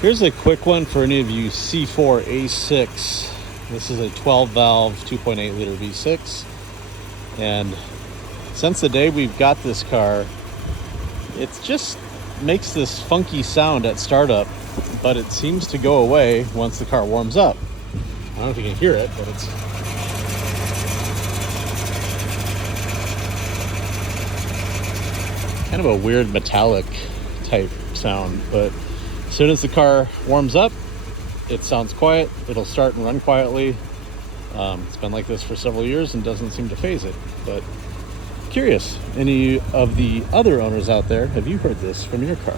Here's a quick one for any of you C4 A6. This is a 12 valve 2.8 liter V6, and since the day we've got this car, it just makes this funky sound at startup, but it seems to go away once the car warms up. I don't know if you can hear it, but it's kind of a weird metallic type sound, but as soon as the car warms up, it sounds quiet. It'll start and run quietly. It's been like this for several years and doesn't seem to phase it. But curious, any of the other owners out there, have you heard this from your car?